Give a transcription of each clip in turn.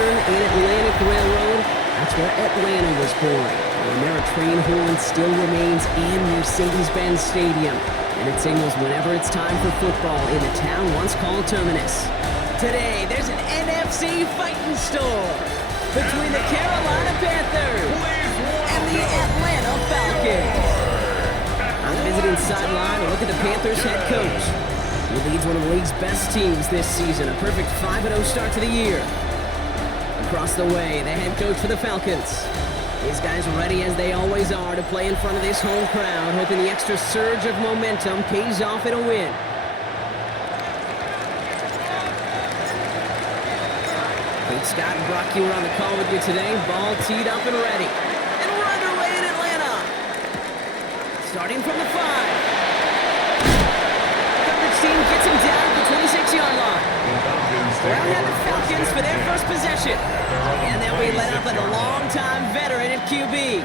Eastern and Atlantic Railroad, that's where Atlanta was born. And there a train horn still remains in Mercedes-Benz Stadium. And it signals whenever it's time for football in the town once called Terminus. Today, there's an NFC fighting storm between the Carolina Panthers and the Atlanta Falcons. On the visiting sideline, a look at the Panthers head coach. He leads one of the league's best teams this season, a perfect 5-0 start to the year. Across the way, the head coach for the Falcons. These guys ready as they always are to play in front of this home crowd, hoping the extra surge of momentum pays off in a win. Coach Scott and Brock, you were on the call with you today. Ball teed up and ready. And we're underway in Atlanta. Starting from the 5. Coverage team gets him down at the 26-yard line. Around now the Falcons for their first possession. And they'll be led up by the longtime veteran at QB.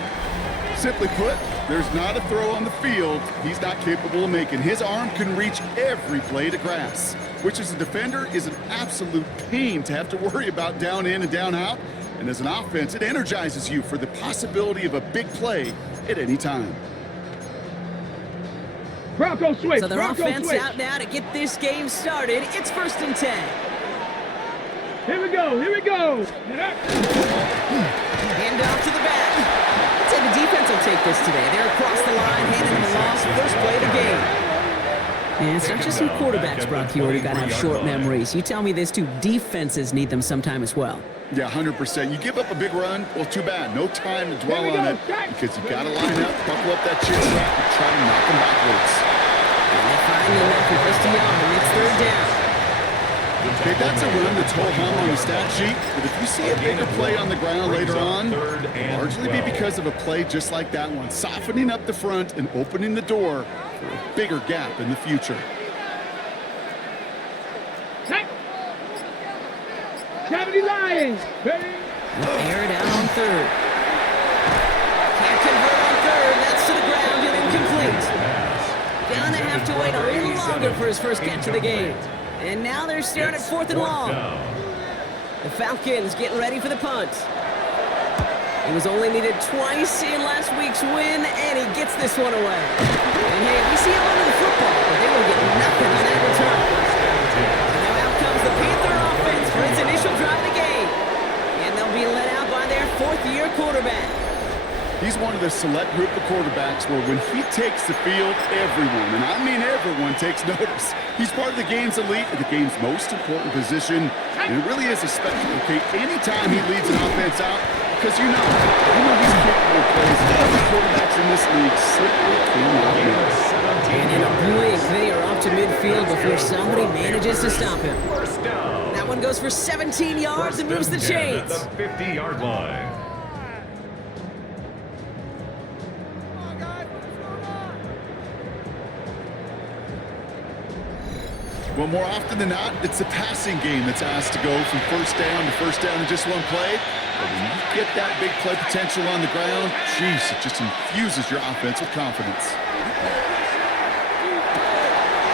Simply put, there's not a throw on the field he's not capable of making. His arm can reach every blade of grass, which as a defender is an absolute pain to have to worry about down in and down out. And as an offense, it energizes you for the possibility of a big play at any time. Bronco switch. So their offense out now to get this game started. It's 1st and 10. Here we go, here we go. Hand off to the back. I'd say the defense will take this today. They're across the line, handing them a loss, first play of the game. And it's not just some quarterbacks, Brock, who got to have short memories. You tell me this too, defenses need them sometime as well. Yeah, 100%. You give up a big run, well, too bad. No time to dwell on it because you got to line up, buckle up that chin strap, and try to knock them backwards. And they finally left for just a yard, and it's 3rd down. Okay, that's a run that's whole hum on the stat sheet, but if you see a bigger play on the ground later on, it'll largely be because of a play just like that one, softening up the front and opening the door for a bigger gap in the future. Cavity Lions. Air it out on 3rd. Can't convert on 3rd. That's to the ground and incomplete. Gonna have to wait a little longer for his first catch of the game. And now they're staring at 4th and long. The Falcons getting ready for the punt. He was only needed twice in last week's win, and he gets this one away. And hey, we see him under the football, but they will get nothing on that return. And now out comes the Panther offense for its initial drive of the game. And they'll be led out by their 4th-year quarterback. He's one of the select group of quarterbacks where when he takes the field, everyone, and I mean everyone, takes notice. He's part of the game's elite, the game's most important position, and it really is a spectacle, okay? Anytime he leads an offense out, because you know he's capable of plays. Other quarterbacks in this league simply cannot miss. And in a blink, they are off to midfield before somebody manages to stop him. That one goes for 17 yards and moves the chains. At the 50-yard line. Well, more often than not, it's the passing game that's asked to go from first down in just one play. But when you get that big play potential on the ground, geez, it just infuses your offense with confidence.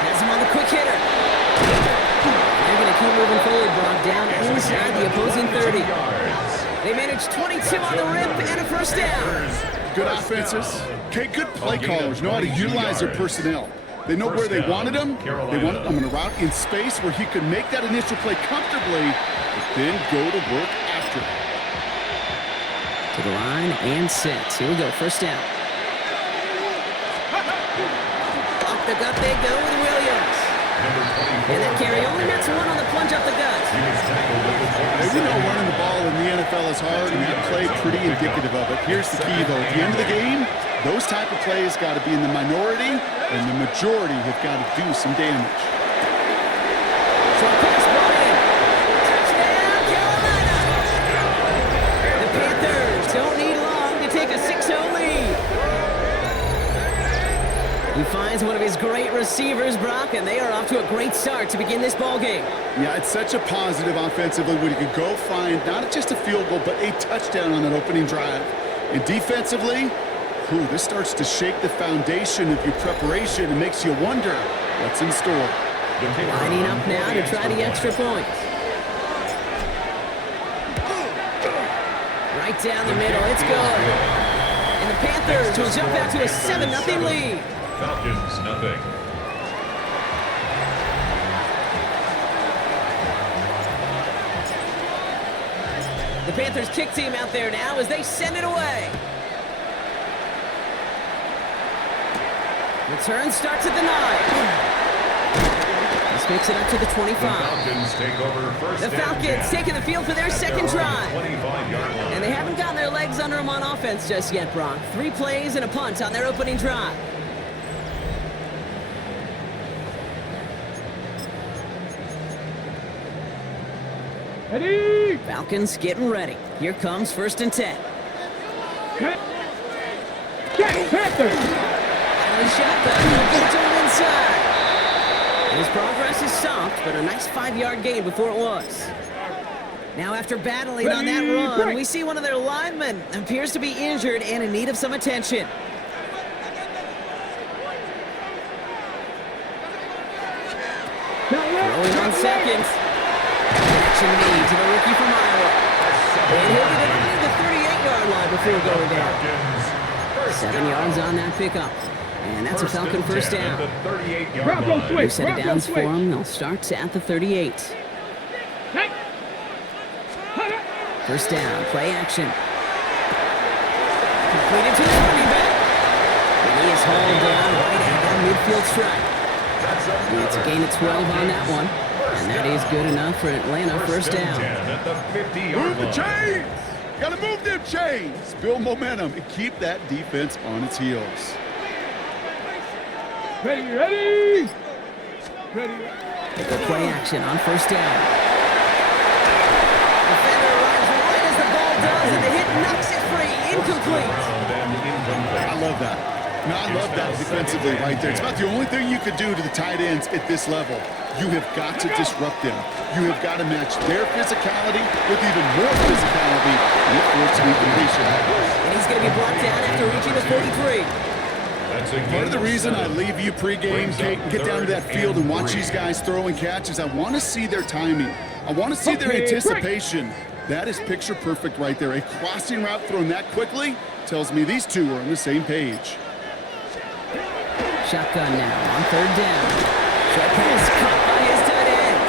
Has him on the quick hitter. They're going to keep moving forward, Brock, down inside the opposing 30. They managed 22 on the rip and a first down. Good offenses. Okay, good play callers know how to utilize their personnel. They know where they wanted him. They wanted him in a route in space where he could make that initial play comfortably, but then go to work after. To the line and set. Here we go, first down. Off the gut they go with Williams. And that carry only nets one on the plunge up the gut. Now, you know running the ball in the NFL is hard, and that play pretty indicative of it. Here's the key, though. At the end of the game, those type of plays got to be in the minority, and the majority have got to do some damage. Short pass brought in. Touchdown, Carolina! The Panthers don't need long to take a 6-0 lead. He finds one of his great receivers, Brock, and they are off to a great start to begin this ball game. Yeah, it's such a positive offensively when you can go find not just a field goal, but a touchdown on that opening drive. And defensively, this starts to shake the foundation of your preparation and makes you wonder what's in store. Lining up now to try the extra point. Right down the middle. It's good. And the Panthers will jump out to a 7-0 lead. Falcons, nothing. The Panthers kick team out there now as they send it away. Return starts at the 9. This makes it up to the 25. The Falcons take over first. The Falcons taking the field for their second drive. 25-yard line. And they haven't gotten their legs under them on offense just yet, Brock. 3 plays and a punt on their opening drive. Ready? Falcons getting ready. Here comes 1st and 10. Check, Panthers. Out of the shotgun, looking to him inside. And his progress is stopped, but a nice 5-yard gain before it was. Now after battling on that run, we see one of their linemen appears to be injured and in need of some attention. Throwing on seconds. Action lead to the rookie from Iowa. And he'll get it only the 38-yard line before going down. 7 yards on that pickup. And that's a Falcon first down. Bronco New switch. set of Bronco downs for switch. them. They'll start at the 38. Hey. First down, play action. Completed to the running back. And he is hauled down right at that midfield stripe. And it's a gain of 12 on that one. And that is good enough for Atlanta first down. Move the chains! Gotta move them chains! Build momentum and keep that defense on its heels. Ready, ready. Ready. They go play action on first down. Defender arrives right as the ball does, and the hit knocks it free. Incomplete. I love that. No, I love that defensively right there. It's about the only thing you could do to the tight ends at this level. You have got to disrupt them. You have got to match their physicality with even more physicality and look for it to be completion. And he's going to be brought down after reaching the 43. Part of the reason I leave you pregame, Kate, and get down to that field and watch these guys throw and catch is I want to see their timing. I want to see their anticipation. That is picture perfect right there. A crossing route thrown that quickly tells me these two are on the same page. Shotgun now on third down. Short pass caught by his tight end.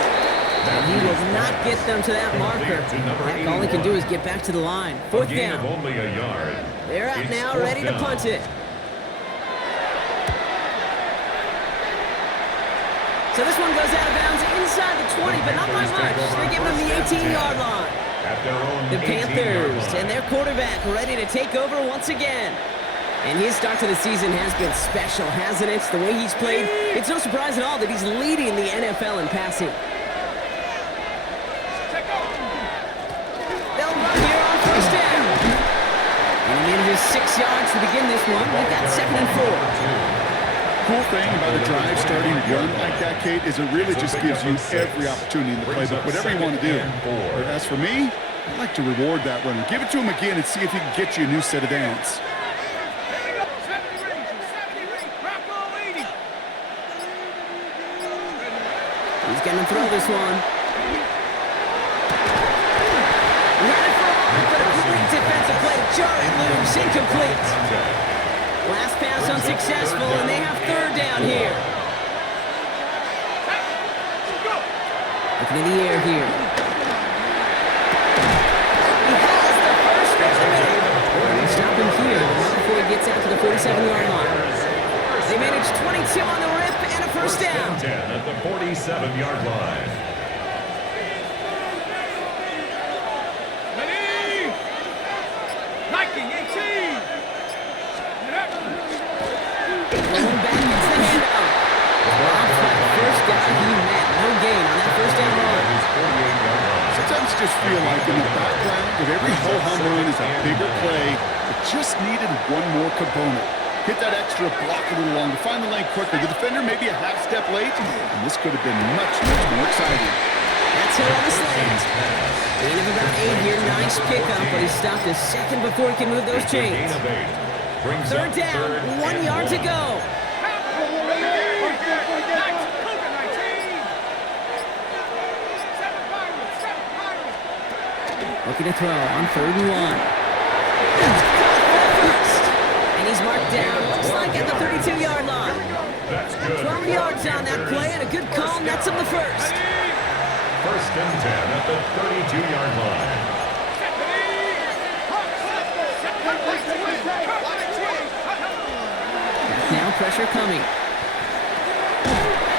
And he will not get them to that marker. Heck, all he can do is get back to the line. Fourth down. Only a yard. They're out now, ready to punt it. So this one goes out of bounds inside the 20, but not by much. They're giving him the 18-yard line. The Panthers and their quarterback ready to take over once again. And his start to the season has been special, hasn't it? The way he's played, it's no surprise at all that he's leading the NFL in passing. They'll run here on first down. And he made just 6 yards to begin this one. They've got 2nd and 4. Cool thing about a drive starting run like that, Kate, is it really just gives you every opportunity in the playbook, whatever you want to do. But as for me, I'd like to reward that runner. Give it to him again and see if he can get you a new set of downs. He's going to throw this one. Ran it for a moment, but a great defensive play to jar it loose. Incomplete. Last pass unsuccessful, and they have third down here. Looking in the air here. He has the first down the middle. They're going to stop him here before he gets out to the 47-yard line. They managed 22 on the rip and a first down. 10 at the 47-yard line. Ready. Nike 18. Going back into the handout. Rob's got the first down he met. No gain on that first down run. Sometimes you just feel like in the background of every ho-hum run is a bigger play. It just needed one more component. Hit that extra block a little longer. Find the lane quicker. The defender maybe a half step late, and this could have been much, much more exciting. That's it on the slant. Gain of about 8 here. Nice pickup, but he stopped a second before he can move those chains. Third down, 1 yard to go. Looking to throw on 3rd and 1. And he's marked down, looks like at the 32-yard line. That's good. 12 yards on that play, and a good call nets him the first. First and 10 at the 32-yard line. Now pressure coming.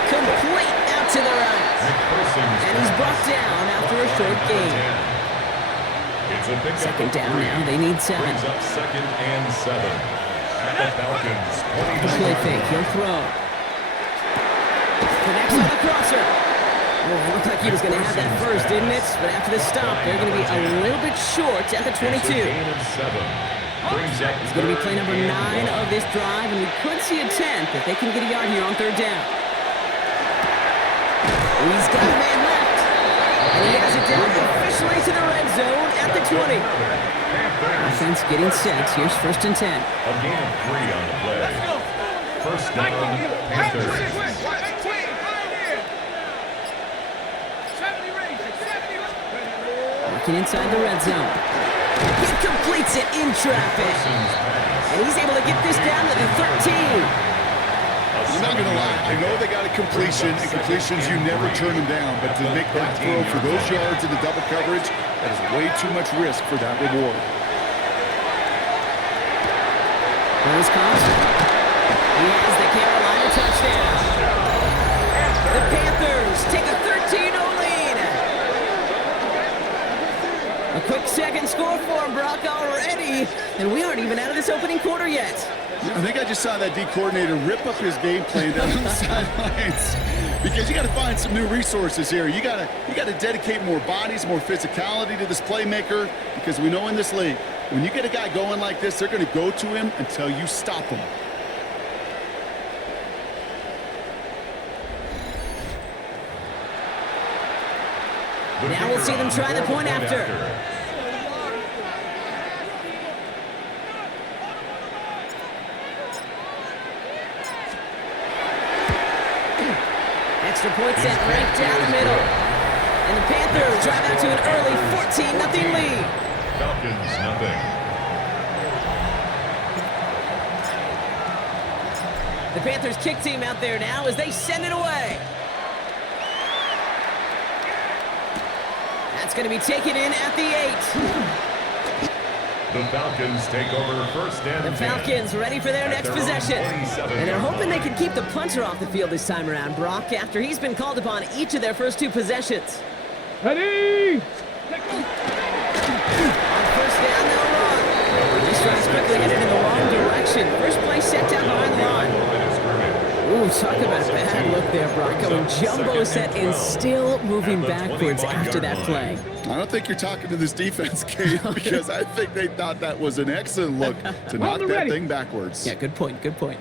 Complete out to the right. And he's brought down after a short gain. It's a pickup Second of down 3. now. They need 7. Brings up second and 7. At the Falcons, The play 29. fake. He'll throw. Connects on the crosser. Oh, it looked like he was going to have that first, didn't it? But after the stop, they're going to be a little bit short at the 22. It's a gain of 7. Brings up It's going to be play number 9 of this drive, and we could see a 10th if they can get a yard here on third down. He's got a man left, and he has it down officially to the red zone at the 20. Offense getting set. Here's first and 10. A gain of 3 on the play. First down, Panthers. Working inside the red zone. He completes it in traffic. And he's able to get this down to the 13. I'm not going to lie. I know they got a completion, and completions, you never turn them down. But to make that throw for those yards in the double coverage, that is way too much risk for that reward. Here's Thompson. He has the Carolina touchdown. The Panthers take a 13-0 lead. A quick second score for him, Brock, already. And we aren't even out of this opening quarter yet. I think I just saw that D coordinator rip up his game plan down on the sidelines because you got to find some new resources here. You got to dedicate more bodies, more physicality to this playmaker because we know in this league, when you get a guy going like this, they're going to go to him until you stop him. Now we'll see them try the point after. Extra point set right down the middle. And the Panthers drive out to an early 14-0 lead. Falcons, nothing. The Panthers kick team out there now as they send it away. That's going to be taken in at the 8. The Falcons take over first and 10. The Falcons ready for their next possession. And they're hoping they can keep the punter off the field this time around, Brock, after he's been called upon each of their first 2 possessions. Ready? On first down, they'll run. This drive's quickly headed in the wrong direction. First play set down behind the line. Ooh, talk about a bad look there, Brock. Going jumbo set and still moving backwards after that play. I don't think you're talking to this defense, Kate, because I think they thought that was an excellent look to knock that thing backwards. Yeah, good point, good point.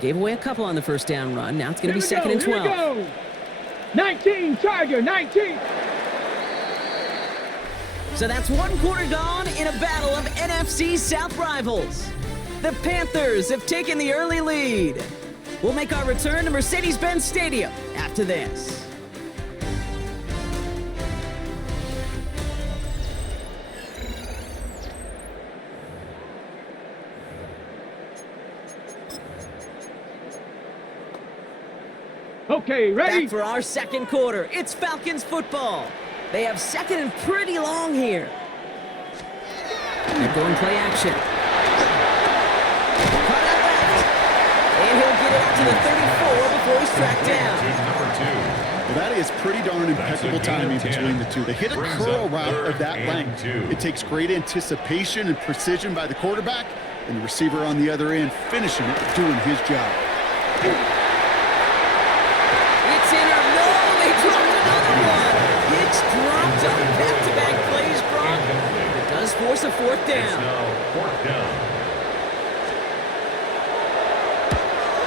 Gave away a couple on the first down run. Now it's going to be second and 12. Here we go. 19, Tiger, 19. So that's 1 quarter gone in a battle of NFC South rivals. The Panthers have taken the early lead. We'll make our return to Mercedes-Benz Stadium after this. Okay, ready? Back for our second quarter. It's Falcons football. They have second and pretty long here. They're going play action. Cut out left. And he'll get it out to the 34 before he's tracked down. Number 2. Well, that is pretty darn impeccable timing between the two. They hit a curl route of that length. It takes great anticipation and precision by the quarterback, and the receiver on the other end finishing it, doing his job. It's in or no, they dropped another one. It's dropped on back-to-back plays, Brock. It does force a fourth down. Now, fourth down.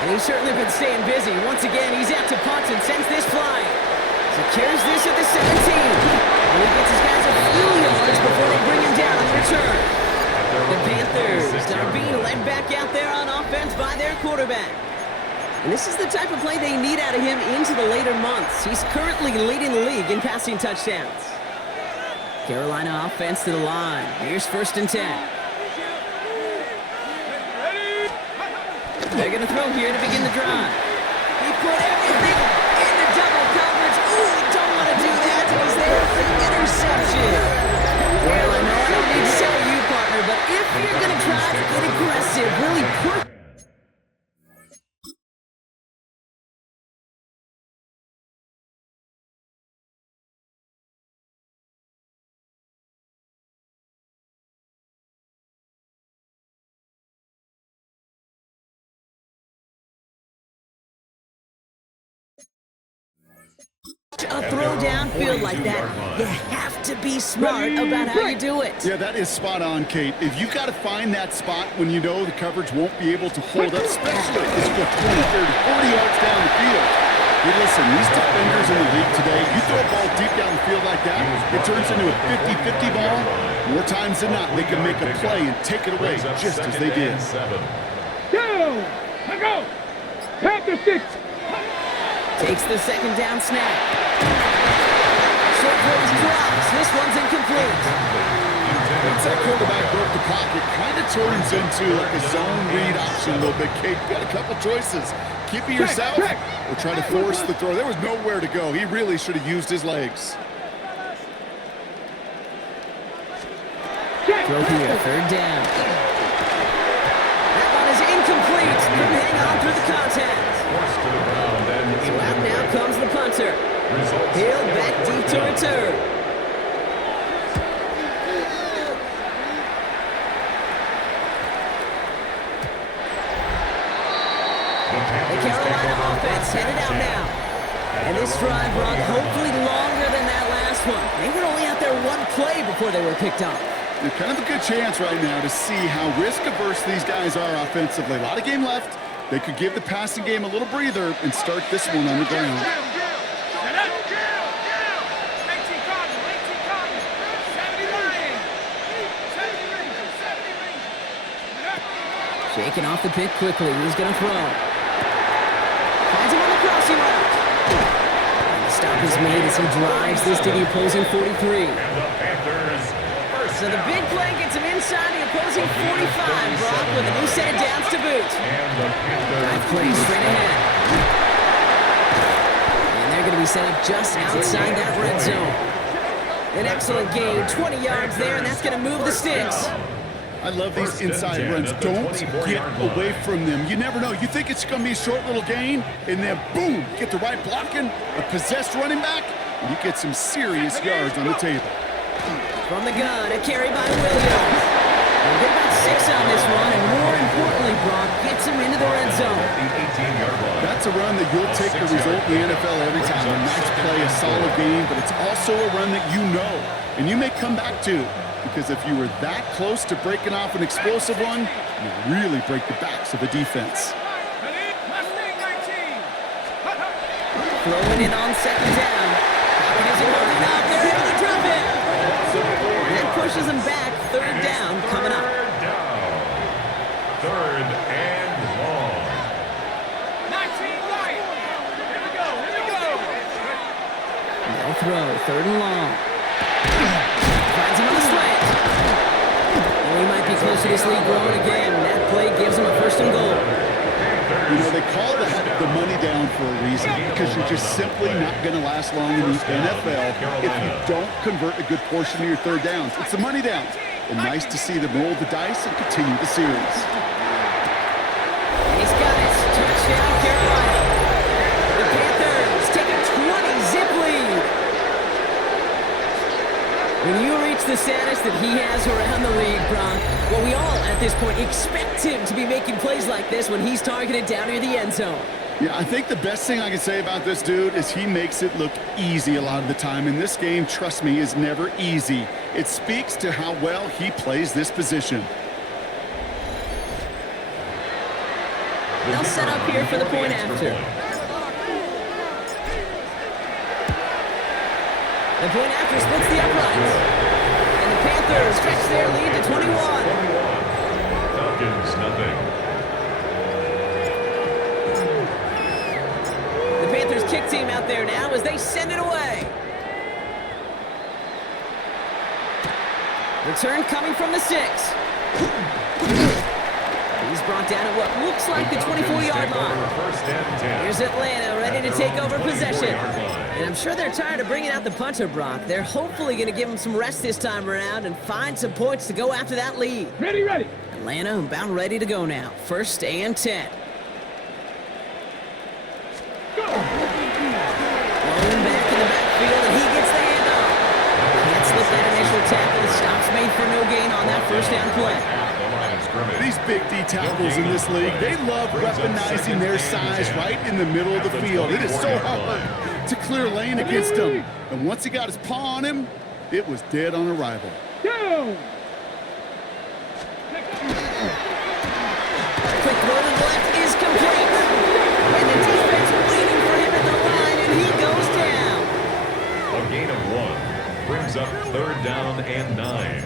And he's certainly been staying busy. Once again, he's out to punt and sends this flying. Secures this at the 17. And he gets his guys a few yards before they bring him down in return. The Panthers are being led back out there on offense by their quarterback. And this is the type of play they need out of him into the later months. He's currently leading the league in passing touchdowns. Carolina offense to the line. Here's first and 10. They're going to throw here to begin the drive. He put everything into double coverage. Ooh, you don't want to do that. He's there for the interception. Well, I know I don't need to tell you, partner, but if you're going to try to get aggressive, really push. A throw downfield like that, you have to be smart about how you do it. Yeah, that is spot on, Kate. If you've got to find that spot when you know the coverage won't be able to hold up, especially as you go 20, 30, 40 yards down the field. Hey, listen, these defenders in the league today, you throw a ball deep down the field like that, it turns into a 50-50 ball. More times than not, they can make a play and take it away just as they did. Down. Let go. Panther 6. Takes the second down snap. Short throws drops. This one's incomplete. Once that quarterback broke the pocket, kind of turns into like a zone read option a little bit. Kate, got a couple choices. Keep it yourself or try to force the throw. There was nowhere to go. He really should have used his legs. Throw here, third down. That one is incomplete. Couldn't hang on through the contact. So out now comes the punter. He'll back deep to return. The Carolina offense headed out now. And this drive run hopefully longer than that last one. They were only out there one play before they were picked off. Kind of a good chance right now to see how risk-averse these guys are offensively. A lot of game left. They could give the passing game a little breather and start this one on the ground. Shaking off the pick quickly. He's going to throw. Finds him on the crossing route. And the stop is made as he drives this to the opposing 43. So the big play gets him inside the opposing 45, Brock, with a new set of downs to boot. Drive play straight ahead. And they're going to be set up just outside that red zone. An excellent gain, 20 yards there, and that's going to move the sticks. I love these inside runs. Don't get away from them. You never know. You think it's going to be a short little gain, and then boom, get the right blocking, a possessed running back, and you get some serious yards on the table. From the gun, a carry by Williams. They'll get about 6 on this run, and more importantly, Brock gets him into the red zone. That's a run that you'll take the result in the NFL every time. A nice play, a solid game, but it's also a run that you know, and you may come back to, because if you were that close to breaking off an explosive one, you really break the backs of the defense. Throwing it on second down. Falcons are holding out. They're able to drop it. That pushes him back. Third down coming up. Third and long. 19 right. Here we go. They'll throw. Third and long. Finds him on the slant. Oh, he might be close to this lead growing again. That play gives him a first and goal. You know, they call that the money down for a reason, because you're just simply not going to last long in the NFL if you don't convert a good portion of your third downs. It's the money down. And nice to see them roll the dice and continue the series. And he's got it. Touchdown, Carolina. The Panthers take a 20-zip lead. When you reach the status that he has around the league, Brock, well, we all, at this point, expect him to be making plays like this when he's targeted down near the end zone. Yeah, I think the best thing I can say about this dude is he makes it look easy a lot of the time. And this game, trust me, is never easy. It speaks to how well he plays this position. They'll set up here for the point after. The point after splits the uprights. And the Panthers stretch their lead to 21. Falcons, nothing. The Panthers kick team out there now as they send it away. Return coming from the 6. He's brought down at what looks like the 24-yard line. First and 10. Here's Atlanta ready to take over possession. And I'm sure they're tired of bringing out the punter, Brock. They're hopefully going to give him some rest this time around and find some points to go after that lead. Ready, ready. Atlanta about ready to go now. First and 10. Go. Rolling back in the backfield, and he gets the handoff. Can't slip that initial tackle. Stops made for no gain on that first down play. These big D tackles in this league, they love weaponizing their size right in the middle of the field. It is so hard to clear lane against him. And once he got his paw on him, it was dead on arrival. Down. Quick throw to the left is complete. And the defense waiting for him at the line, and he goes down. A gain of 1 brings up third down and 9.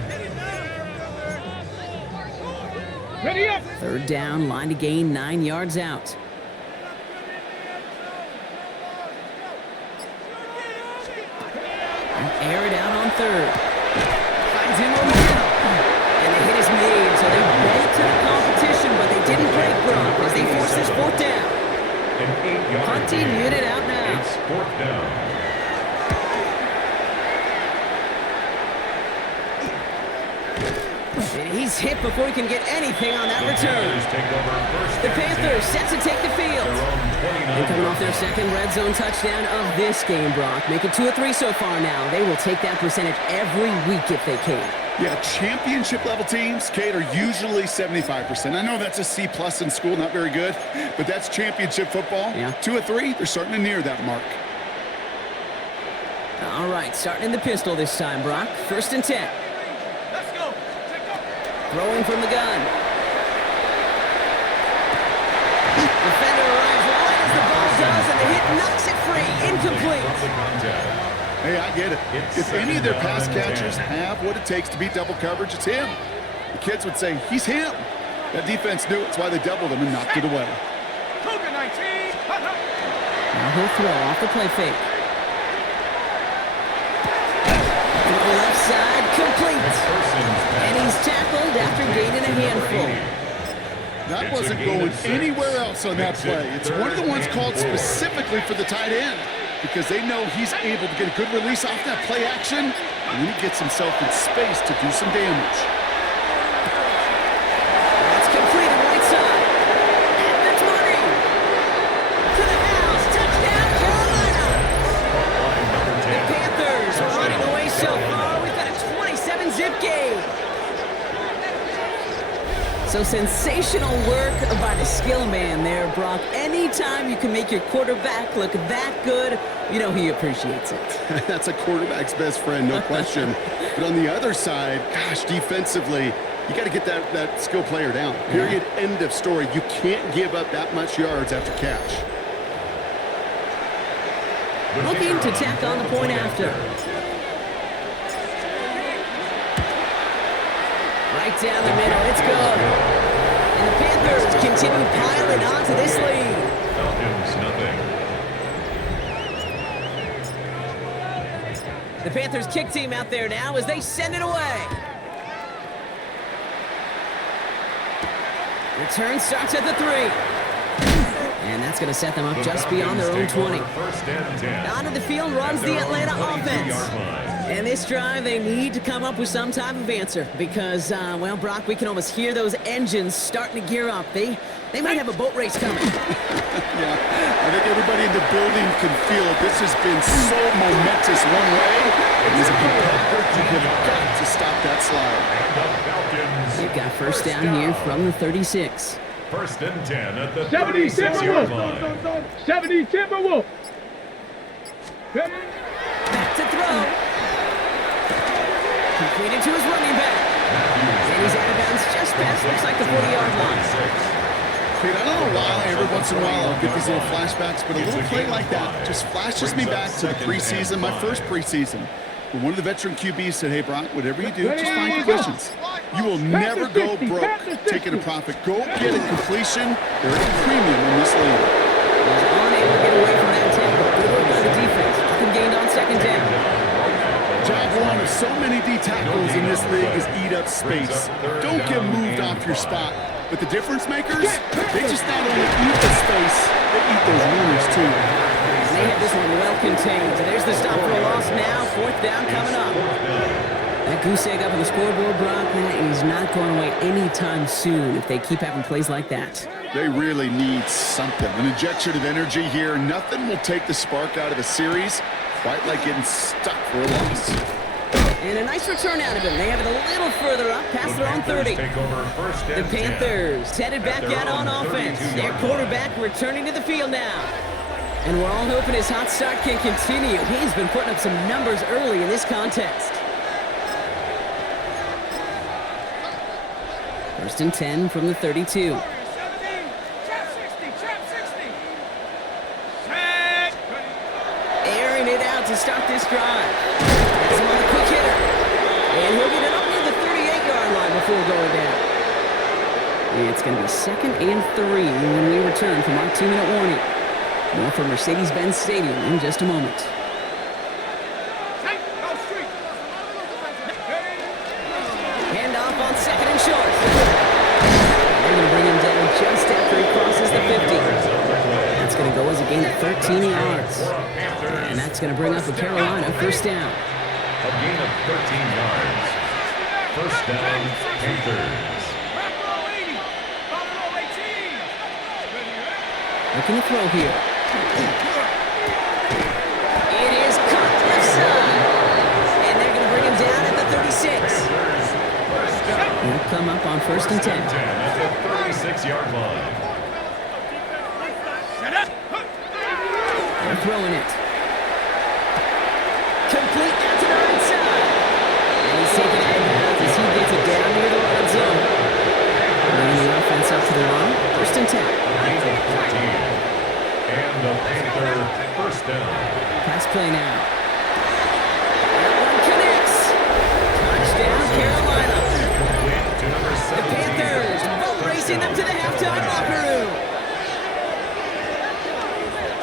Ready up. Third down, line to gain 9 yards out. Air it out on third. Finds him over the middle. And the hit is made, so they bolt to the competition, but they didn't break Brock as they force this fourth down. An 8-yard Hunting gain. unit out now. It's fourth down. And he's hit before he can get anything on that return. The Panthers set to take the field. And coming off their second red zone touchdown of this game, Brock. Making 2 of 3 so far now. They will take that percentage every week if they can. Yeah, championship level teams, Kate, are usually 75%. I know that's a C+ in school, not very good, but that's championship football. Yeah. 2 of 3, they're starting to near that mark. All right, starting in the pistol this time, Brock. First and 10. Let's go. Take off. Throwing from the gun. Defender arrives right as the ball does, and the hit knocks it free. Incomplete. Hey, I get it. If any of their pass catchers have what it takes to beat double coverage, it's him. The kids would say, he's him. That defense knew it's why they doubled him and knocked it away. Cougar 19. Now he'll throw off the play fake. Throw left side, complete. And he's tackled after gaining a handful. That wasn't going anywhere else on that play. It's one of the ones called specifically for the tight end because they know he's able to get a good release off that play action, and then he gets himself in space to do some damage. That's completed right side. And the 20. To the house. Touchdown, Carolina. The Panthers are running away so far. We've got a 27-zip game. So sensational work by the skill man there, Brock. Anytime you can make your quarterback look that good, you know he appreciates it. That's a quarterback's best friend, no question. But on the other side, gosh, defensively, you got to get that skill player down. Period, end of story. You can't give up that much yards after catch. Looking to tack on the point after. Right down the middle, it's good. And the Panthers continue piling onto this lead. Falcons, nothing. The Panthers kick team out there now as they send it away. Return starts at the 3. And that's going to set them up just beyond their own 20. First and 10. Out of the field runs the Atlanta offense. And this drive, they need to come up with some type of answer because, well, Brock, we can almost hear those engines starting to gear up. They might have a boat race coming. Yeah, I think everybody in the building can feel it. This has been so momentous one way. As a competitor, you have got to stop that slide. They've got first down here from the 36. First and 10 at the 70 36-yard line. Timberwolf. 70 Timberwolf. Ready? Back to throw. Completed to his running back. And he's out of bounds just past, looks like the 40-yard line. Kate, I don't know why every once in a while I'll get these little flashbacks, but a little play like that just flashes me back to the preseason, my first preseason. Where one of the veteran QBs said, hey, Brock, whatever you do, just find completions. You will never go broke taking a profit. Go get a completion. They're at a premium in this league. He's unable to get away from that tackle. Good work by the defense. Nothing gained on second down. Job one of so many D tackles in this league is eat up space. Don't get moved off your spot. But the difference makers, they just not only eat the space, they eat those runners too. And they have this one well contained. There's the stop for a loss now. Fourth down coming up. That goose egg up on the scoreboard, Brock, that is not going away anytime soon if they keep having plays like that. They really need something. An injection of energy here. Nothing will take the spark out of the series quite like getting stuck for a loss. And a nice return out of him. They have it a little further up, past their own 30. The Panthers headed back out on offense. Their quarterback returning to the field now. And we're all hoping his hot start can continue. He's been putting up some numbers early in this contest. First and 10 from the 32. Airing it out to start this drive. That's him on the quick hitter. And he'll get it up near the 38-yard line before going down. It's going to be 2nd and 3 when we return from our 2-minute warning. More from Mercedes-Benz Stadium in just a moment. Handoff on 2nd and short. They're going to bring him down just after he crosses the 50. That's going to go as a gain of 13 yards. And that's going to bring up a Carolina first down. A gain of 13 yards. First down, Panthers. Looking to throw here. It is caught left side. And they're going to bring him down at the 36. He'll come up on 1st and 10. At the 36-yard line. They're throwing it. Complete down to the right side. And he's taken out of bounds as he gets it down near the red zone. Bringing the offense up to the line. 1st and 10. And the Panther first down. Pass play now. That one connects. Touchdown, Carolina. The Panthers both racing up to the halftime locker room.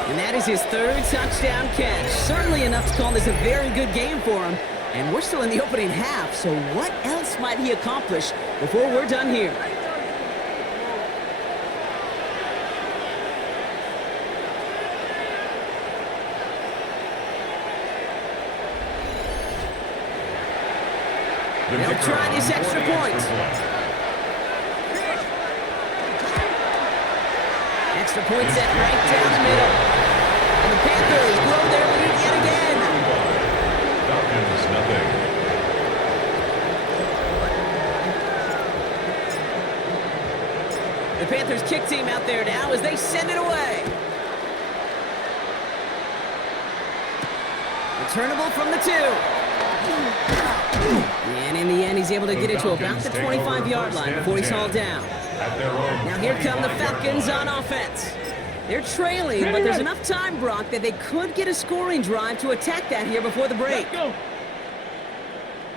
And that is his 3rd touchdown catch. Certainly enough to call this a very good game for him. And we're still in the opening half, so what else might he accomplish before we're done here? They'll try this extra point. Extra point set right down the middle. And the Panthers grow their lead yet again. Falcons, nothing. The Panthers kick team out there now as they send it away. Returnable from the 2. And in the end, he's able to get it to about the 25-yard line before he's hauled down. Now here come the Falcons on offense. They're trailing, but there's enough time, Brock, that they could get a scoring drive to attack that here before the break.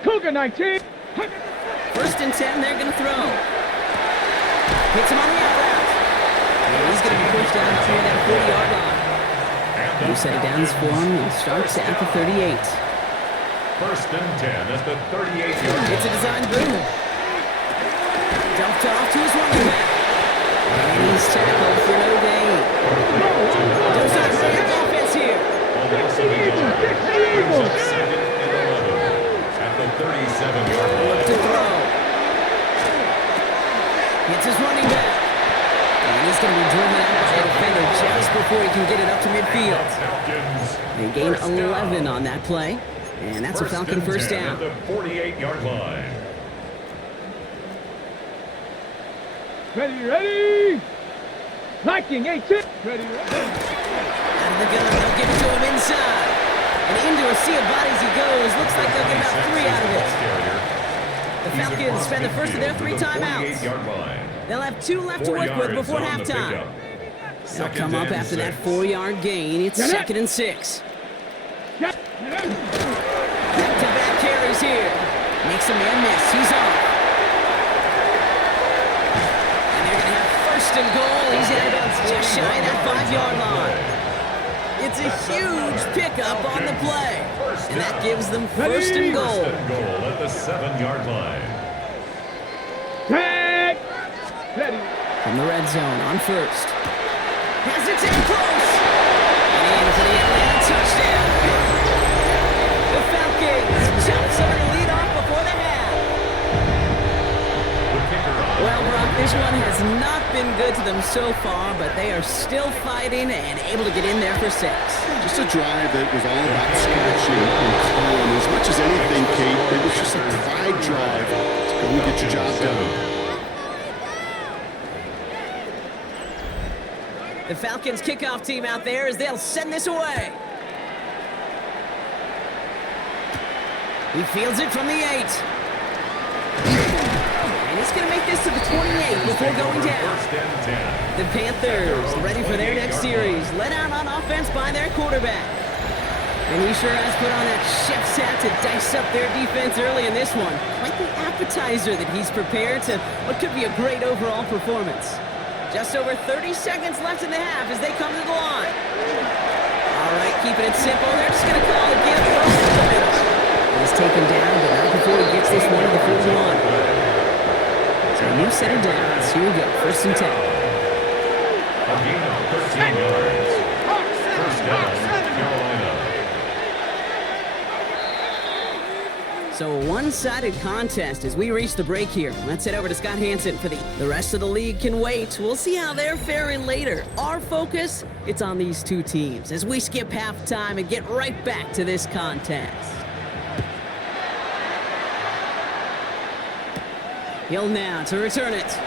Cougar 19. 1st and 10, they're going to throw. Hits him on the out route. And he's going to be pushed down to that 40-yard line. New set of downs for him. He starts at the 38. 1st and 10 at the 38-yard line. It's a design boom. Dumped off to his running back. And he's tackled for no gain. Does not bring up offense here. At the 37-yard line. Look to throw. Hits his running back. And he's going to be driven out by a defender just before he can get it up to midfield. They gain 11 on that play. And that's a Falcon first down. At the 48-yard line. Ready. Viking 18. Ready. Out of the gun, they'll give it to him inside. And into a sea of bodies he goes. Looks like they'll get about 3 out of it. The Falcons spend the first of their 3 timeouts. They'll have 2 left to work with before halftime. They'll come up after that 4-yard gain. It's 2nd and 6. Back-to-back carries here. Makes a man miss. He's off. And they're going to have 1st and goal. He's out of bounds just shy of that 5-yard line. It's a huge pickup on the play. And that gives them 1st and goal. At the 7-yard line. Ready. From the red zone on first. Has it in close. And in for the Atlanta touchdown. The Falcons jump over the lead off before the half. Well, Brock, this one has not been good to them so far, but they are still fighting and able to get in there for 6. Just a drive that was all about scratching and clawing. As much as anything, Kate, it was just a pride drive to go and get your job done. The Falcons kickoff team out there as they'll send this away. He fields it from the 8. And he's going to make this to the 28 before going down. The Panthers ready for their next series. Led out on offense by their quarterback. And he sure has put on that chef's hat to dice up their defense early in this one. Quite the appetizer that he's prepared to what could be a great overall performance. Just over 30 seconds left in the half as they come to the line. All right, keeping it simple. They're just going to call it give. He's taken down, but not before he gets this one to the 41. So a new set of downs. Here we go, 1st and 10. A gain of 13 yards. First down, Carolina. So a one-sided contest as we reach the break here. Let's head over to Scott Hansen for the rest of the league can wait. We'll see how they're faring later. Our focus, it's on these two teams as we skip halftime and get right back to this contest. He'll now to return it.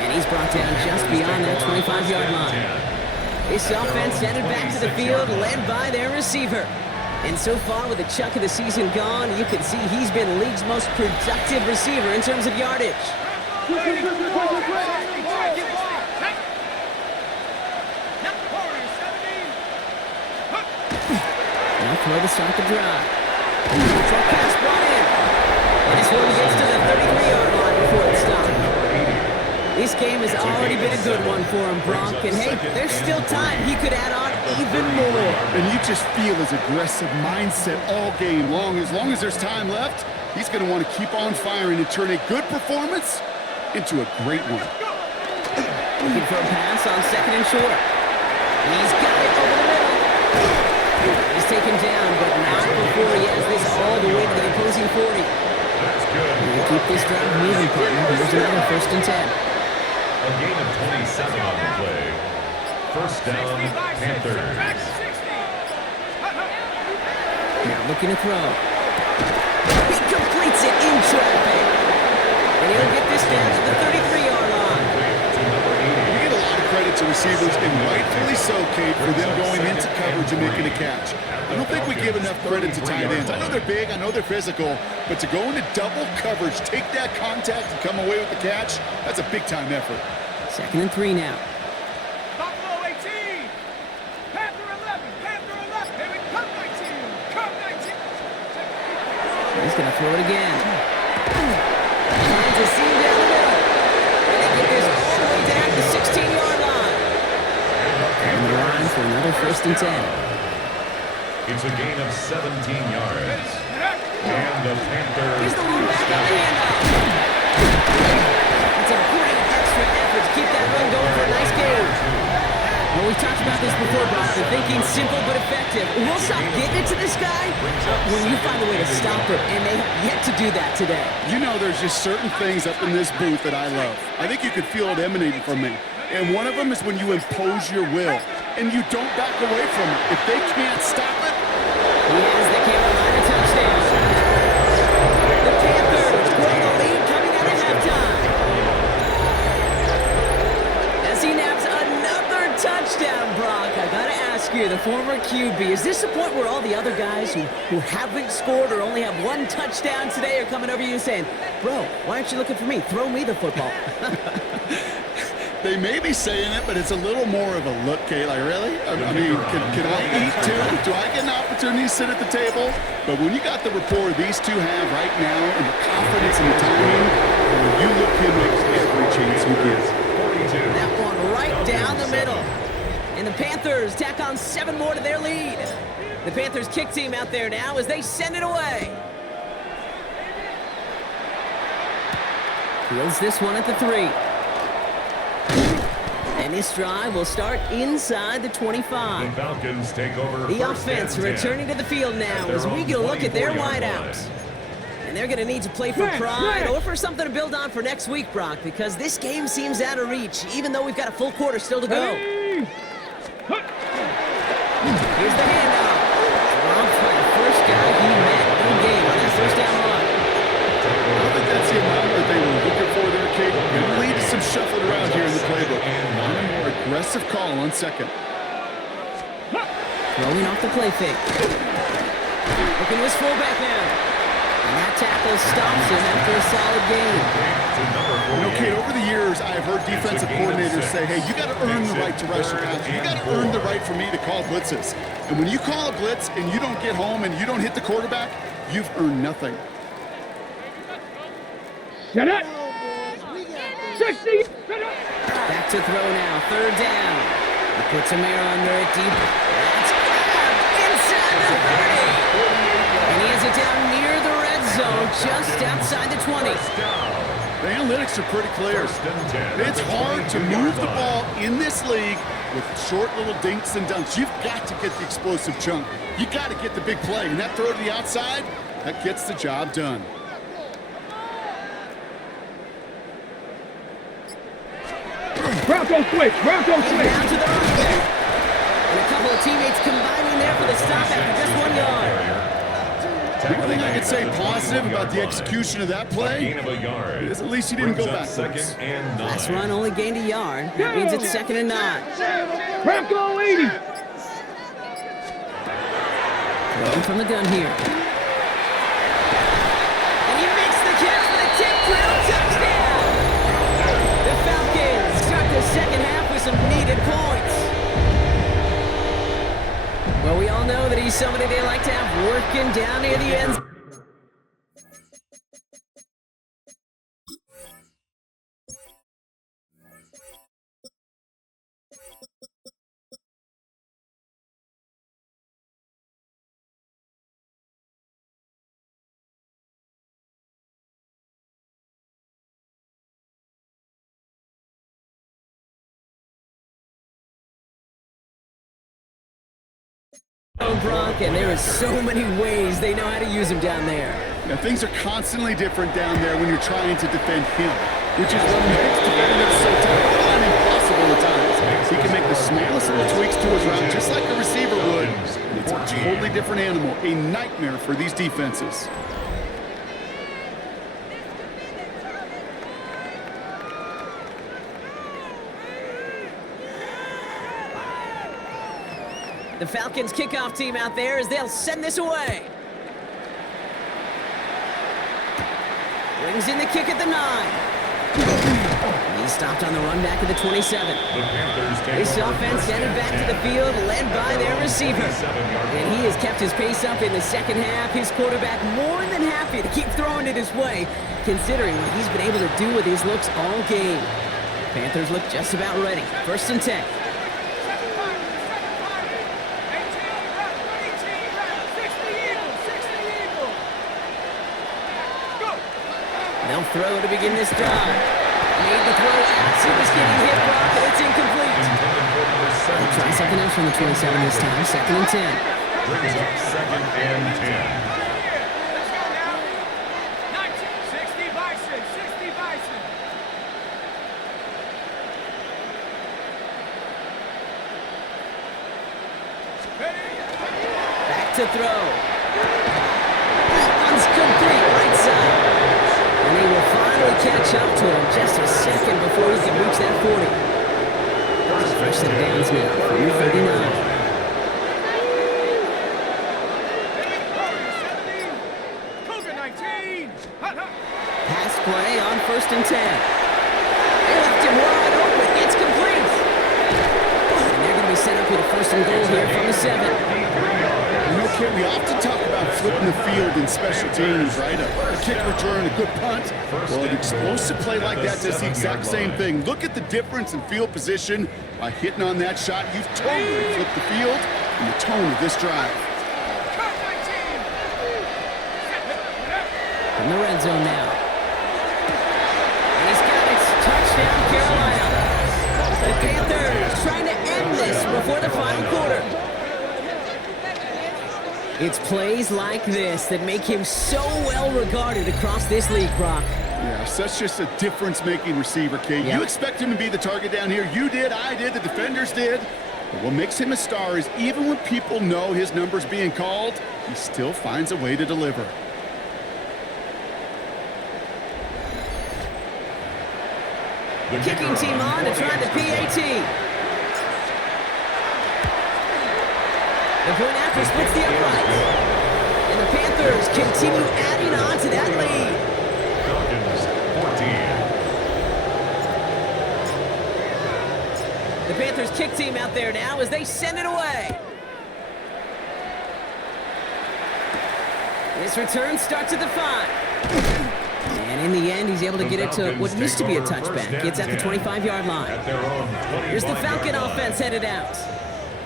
And he's brought down just beyond that 25-yard line. This offense headed back to the field, led by their receiver. And so far, with a chunk of the season gone, you can see he's been the league's most productive receiver in terms of yardage. Now throw to start the drive. Short pass brought in. And this one gets to the 33-yard line before it stopped. This game has already been a good one for him, Brock. And hey, there's still time. He could add on even more. And you just feel his aggressive mindset all game long. As long as there's time left, he's going to want to keep on firing and turn a good performance into a great one. Looking for a pass on 2nd and short. He's got it over the middle. He's taken down, but not before he has this all the way to the opposing 40. That's good. And keep this drive moving, partner. Here's another 1st and 10. A gain of 27 on the play. First down, Panthers. Now looking to throw. He completes it in traffic. And he'll get this down to the 33-yard line. You get a lot of credit to receivers, and rightfully so, Kate, for them going into coverage and making a catch. I don't think we give enough credit to tight ends. I know they're big, I know they're physical, but to go into double coverage, take that contact, and come away with the catch, that's a big-time effort. 2nd and 3 now. Buffalo 18. Panther 11. Panther 11. Here we come 19. Come 19. He's going to throw it again. Finds a seam down the middle. And they get this all the way down to the 16-yard line. And the line for another 1st and 10. It's a gain of 17 yards. And the Panthers. Here's the one back on the handoff. It's a great extra effort to keep that run going for a nice game. Well, we talked about this before, Brock. The thinking simple but effective. We'll stop getting it to this guy when you find a way to stop it, and they have yet to do that today. You know, there's just certain things up in this booth that I love. I think you could feel it emanating from me. And one of them is when you impose your will, and you don't back away from it. If they can't stop it, he has the Carolina touchdown. The Panthers grow the lead coming out of halftime. As he naps another touchdown, Brock, I gotta ask you, the former QB, is this the point where all the other guys who haven't scored or only have one touchdown today are coming over you and saying, bro, why aren't you looking for me? Throw me the football. they may be saying it, but it's a little more of a look, Kate. Like, really? I mean, can I eat too? Do I get an opportunity to sit at the table? But when you got the rapport these two have right now and the confidence and the timing, you look him makes every chance he gets. 42. That one right down the middle. And the Panthers tack on 7 more to their lead. The Panthers kick team out there now as they send it away. Fields this one at the 3. And this drive will start inside the 25. The Falcons take over. The offense returning to the field now as we get a look at their wideouts. And they're going to need to play for pride or for something to build on for next week, Brock, because this game seems out of reach, even though we've got a full quarter still to go. Here's the handoff. Brock for the first guy he met in game on that first down run. I think that's the amount that they were looking for there, Kate. Going to lead to some shuffling around here in the playbook. On a more aggressive call on second. Throwing off the play fake. Looking to his fullback now. And that tackle stops him after a solid gain. You know, Kate, over the years, I've heard defensive coordinators say, hey, you got to earn the right to rush your pass. You got to earn the right for me to call blitzes. And when you call a blitz and you don't get home and you don't hit the quarterback, you've earned nothing. Shut up! 60! Back to throw now. Third down. He puts Amir under it deep. That's grabbed inside the 30. And he has it down near the red zone, just outside the 20. The analytics are pretty clear. It's hard to move the ball in this league with short little dinks and dunks. You've got to get the explosive chunk. You got to get the big play. And that throw to the outside, that gets the job done. Bronco switch! Bronco switch! Down to the running back. And a couple of teammates combining there for the stop after just 1 yard. The only thing I could say positive about the execution of that play is at least he didn't go backwards. Last run only gained a yard. That means it's 2nd and 9. Bronco 80! Throwing from the gun here. And he makes the catch for the takedown touchdown! The Falcons start the second half with some needed points. Well, we all know that he's somebody they like to have working down near the end. Brock, and there are so many ways they know how to use him down there. Now, things are constantly different down there when you're trying to defend him, which is what makes defending him so tough and impossible at times. He can make the smallest little tweaks to his route just like a receiver would. And it's a totally different animal, a nightmare for these defenses. The Falcons kickoff team out there as they'll send this away. Brings in the kick at the 9. He's stopped on the run back at the 27. This offense headed back to the field, led by their receiver. And he has kept his pace up in the second half. His quarterback more than happy to keep throwing it his way, considering what he's been able to do with his looks all game. Panthers look just about ready. 1st and 10. They'll throw to begin this drive. Made the throw as he was getting hit, Brock, and it's incomplete. They'll try something else from the 27 this time. 2nd and 10. Brings up 2nd and 10. Let's go now. 60 Bison, 60 Bison. Back to throw. That one's complete, right side. And they will finally catch up to him just a second before he can reach that 40. Fresh set of downs now from 39. Pass play on 1st and 10. They left him wide open. It's complete. And they're going to be set up with a 1st and goal here from the 7. You know, Kid, we often talk about flipping the field in special teams, right? A kick return, a good punt. Well, an explosive play like that does the exact same thing. Look at the difference in field position. By hitting on that shot, you've totally flipped the field and the tone of this drive. In the red zone now. And before the final quarter. It's plays like this that make him so well regarded across this league, Brock. Yeah, such just a difference-making receiver, Kate. Yep. You expect him to be the target down here. You did, I did, the defenders did. But what makes him a star is even when people know his number's being called, he still finds a way to deliver. The kicking team on to try the PAT. The point after splits the uprights. And the Panthers continue adding on to that lead. Falcons 14. The Panthers kick team out there now as they send it away. This return starts at the 5. And in the end, he's able to get it to what used to be a touchback. Gets at the 25-yard line. Here's the Falcon offense headed out.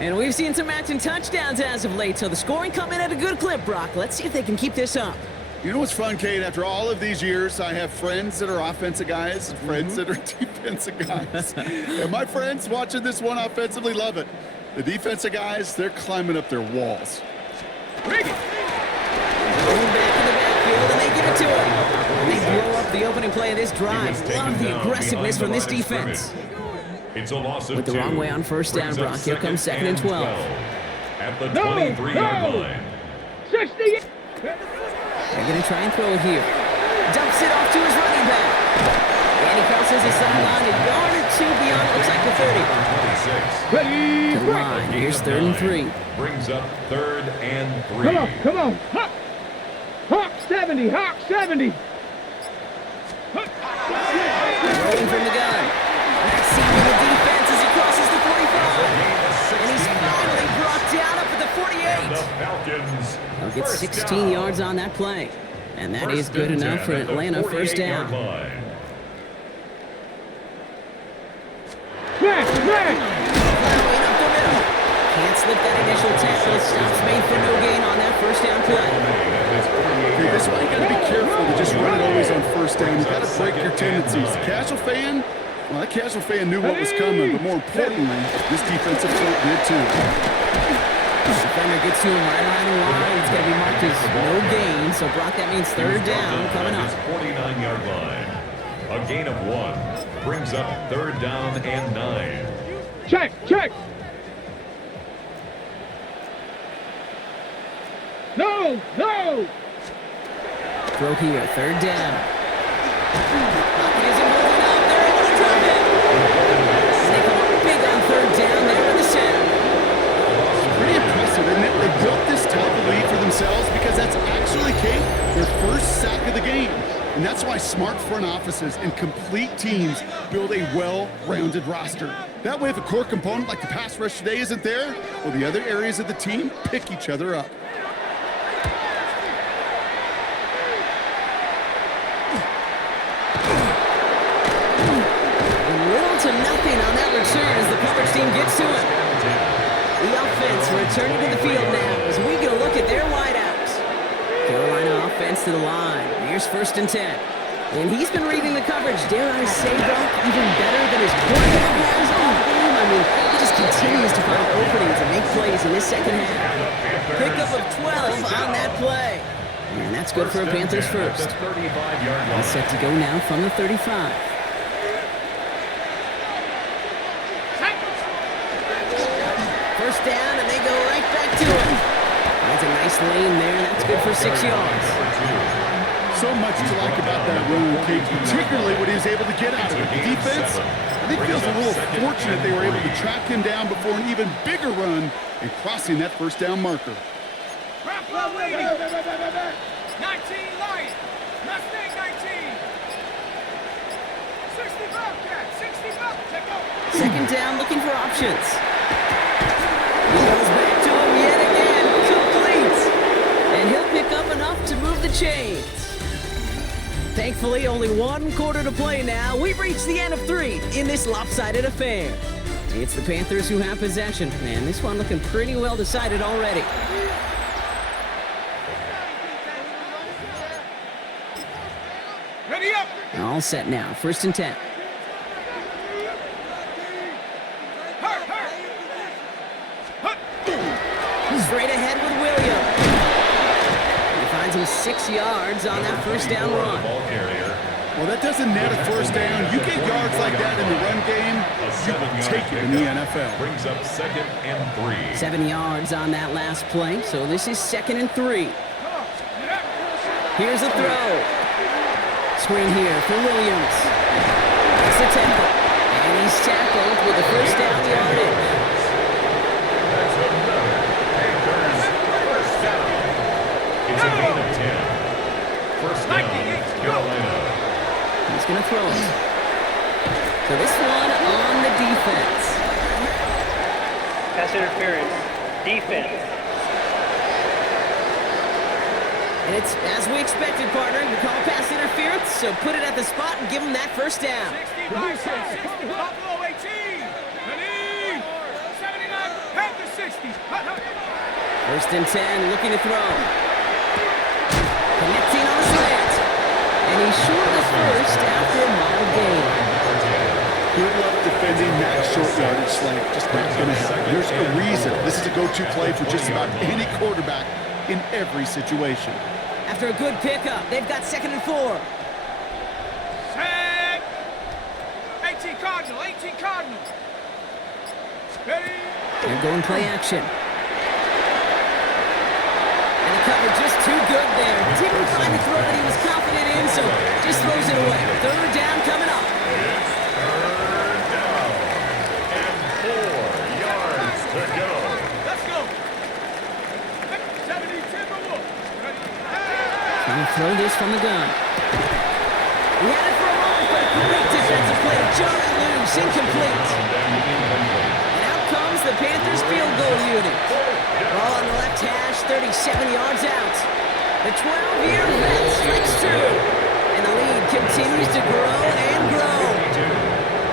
And we've seen some matching touchdowns as of late, so the scoring coming at a good clip, Brock. Let's see if they can keep this up. You know what's fun, Kate? After all of these years, I have friends that are offensive guys and friends that are defensive guys. And my friends watching this one offensively love it. The defensive guys, they're climbing up their walls. Back in the backfield, and they give it to him. They blow up the opening play of this drive. Love the aggressiveness from this defense. It's a loss of With the wrong way on first down, Brock. Here comes second and 12. At the 23-yard line. 60. They're going to try and throw it here. Dumps it off to his running back. And he crosses the sideline a yard or two beyond, it looks like the 30. 26. Ready, To the line. Here's 3rd and 3. Brings up 3rd and 3. Come on, come on. Hawk. Hawk 70, Hawk 70. Rolling from the gun. Maxine the defense as he crosses the 45. And he's finally brought down up at the 48. The Falcons. He'll get 16 yards on that play. And that is good enough for Atlanta first down. Smash, smash. Plowing up the middle. Can't slip that initial tackle. Stops made for no gain on that first down play. Okay, this is why you got to be careful to just run it always on first down. You got to break your tendencies. Casual fan, well, that casual fan knew what was coming, but more importantly, this defensive front did too. Defender gets to him right around the line. It's going to be marked as no gain. So, Brock, that means 3rd down coming up. 49-yard line. A gain of 1 brings up 3rd down and 9. Check, check. No, no. Throw here, 3rd down. Pocket isn't moving up. They're able to drop it. And they come up big on 3rd down there in the center. Pretty impressive, isn't it? They built this type of lead for themselves because that's actually, Kate, their first sack of the game. And that's why smart front offices and complete teams build a well-rounded roster. That way, if a core component like the pass rush today isn't there, well, the other areas of the team pick each other up. Little to nothing on that return as the coverage team gets to it. The offense returning to the field now as we get a look at their wideouts. Carolina offense to the line. Here's 1st and 10. And he's been reading the coverage, dare I say, Brock, even better than his quarterback has all game. I mean, he just continues to find openings and make plays in this second half. Pickup of 12 on that play. And that's good for a Panthers first. All set to go now from the 35. First down, and they go right back to it. That's a nice lane there, and that's good for 6 yards. So much to like about that run, Kate, particularly what he was able to get out of it. The defense, I think, feels a little fortunate they were able to track him down before an even bigger run and crossing that first down marker. Rockwell waiting. 19 Lion. Mustang 19. 60 Bobcat. 60 Bobcat. Go. 2nd down, looking for options. He goes back to him yet again, complete. And he'll pick up enough to move the chains. Thankfully, only 1 quarter to play now. We've reached the end of 3 in this lopsided affair. It's the Panthers who have possession, and this one looking pretty well decided already. Ready up. All set now, 1st and 10. Hurt, hurt. Williams. He finds him 6 yards on that first down run. Well, that doesn't net a first down. You get yards like that in the run game, you will take it in the NFL. Brings up 2nd and 3. 7 yards on that last play, so this is 2nd and 3. Here's a throw. Screen here for Williams. It's a tackle. And he's tackled with the first down yardage. That's another Panthers first down. It's a gain of 10. First down, Carolina. He's going to throw it. So this one on the defense. Pass interference. Defense. And it's as we expected, partner. We call pass interference, so put it at the spot and give him that first down. 60 by 60. Buffalo 18. Ready. 79. Panthers 60. First and 10, looking to throw. Connecting on the slant. And he's short of the first after a mild gain. Good luck defending that short yardage slant. Just not going to happen. There's a reason. This is a go-to play for just about any quarterback in every situation. After a good pickup, they've got 2nd and 4. Set. 18 Cardinal. 18 Cardinal. Ready. They're going play action. And the cover just too good there. Didn't find the throw that he was confident in, so just throws it away. 3rd down coming up. It's 3rd down and 4 yards to go. Let's go. 70 Timberwolves. Ready. Trying to throw this from the gun. He had it for a moment, but a great defensive play. Jarring loose, incomplete. And out comes the Panthers field goal unit. Ball on the left hash, 37 yards out. The 12-year vet strikes true. And the lead continues to grow and grow.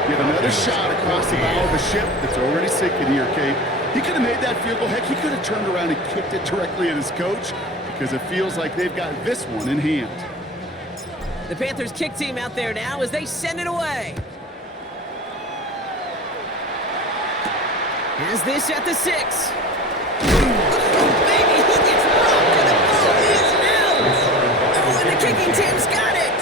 Get another shot across the bow of a ship that's already sinking here, Kate. He could have made that field goal. Heck, he could have turned around and kicked it directly at his coach because it feels like they've got this one in hand. The Panthers kick team out there now as they send it away. Has this at the 6. Oh, baby, he gets blocked and the ball is nil. Oh, and the kicking team's got it.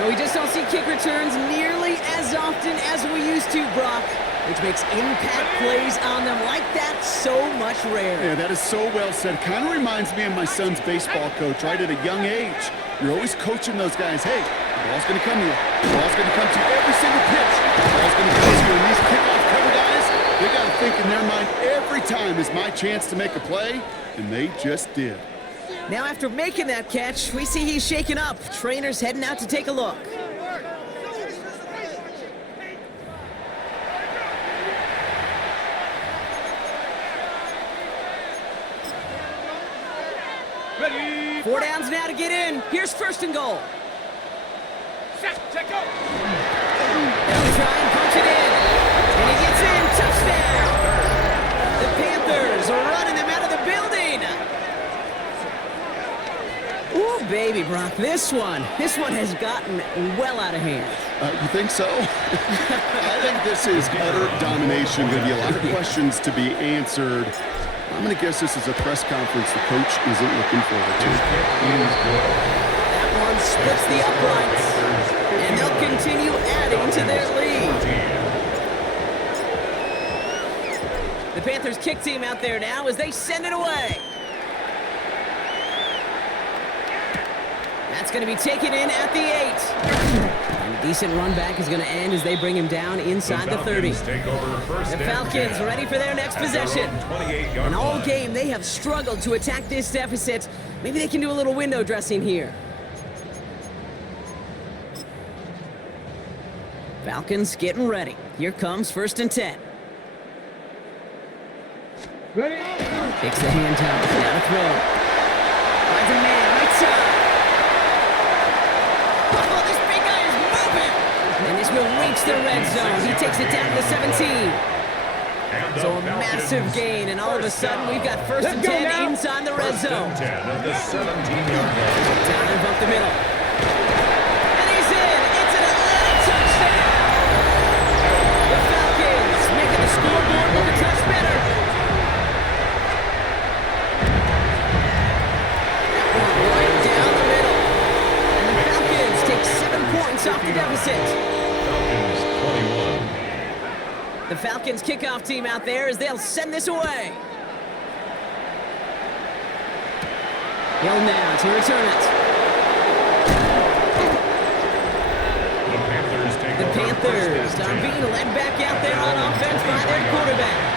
No, we just don't see kick returns nearly as often as we used to, Brock, which makes impact plays on them like that so much rarer. Yeah, that is so well said. Kind of reminds me of my son's baseball coach, right? At a young age, you're always coaching those guys. Hey, the ball's going to come to you. The ball's going to come to you every single pitch. The ball's going to come to you. And these kickoff cover guys, they got to think in their mind every time is my chance to make a play, and they just did. Now, after making that catch, we see he's shaken up. Trainer's heading out to take a look. Ready. 4 downs now to get in. Here's 1st and goal. Set. Check go. They'll try and punch it in. And he gets in. Touchdown. The Panthers are running them out of the building. Ooh, baby, Brock. This one has gotten well out of hand. You think so? I think this is utter domination. Going to be a lot of questions to be answered. I'm going to guess this is a press conference the coach isn't looking forward to. That one splits the uprights. And they'll continue adding to their lead. The Panthers kick team out there now as they send it away. That's going to be taken in at the 8. And a decent run back is going to end as they bring him down inside the 30. The Falcons ready for their next possession. And all game, they have struggled to attack this deficit. Maybe they can do a little window dressing here. Falcons getting ready. Here comes 1st and 10. Ready. Takes the hand out. Now to throw. Finds a man right side. Oh, this big guy is moving. And this will reach the red zone. He takes it down to the 17. So a massive gain, and all of a sudden we've got 1st and 10 inside the red zone. 10 at the 17-yard line. Down and up the middle. And he's in. It's an Atlanta touchdown. The Falcons making the scoreboard look a touch better. the deficit. Falcons 21. The Falcons kickoff team out there as they'll send this away. Hill now to return it. The Panthers take The over Panthers first are and 10. being led back out there on offense by their quarterback.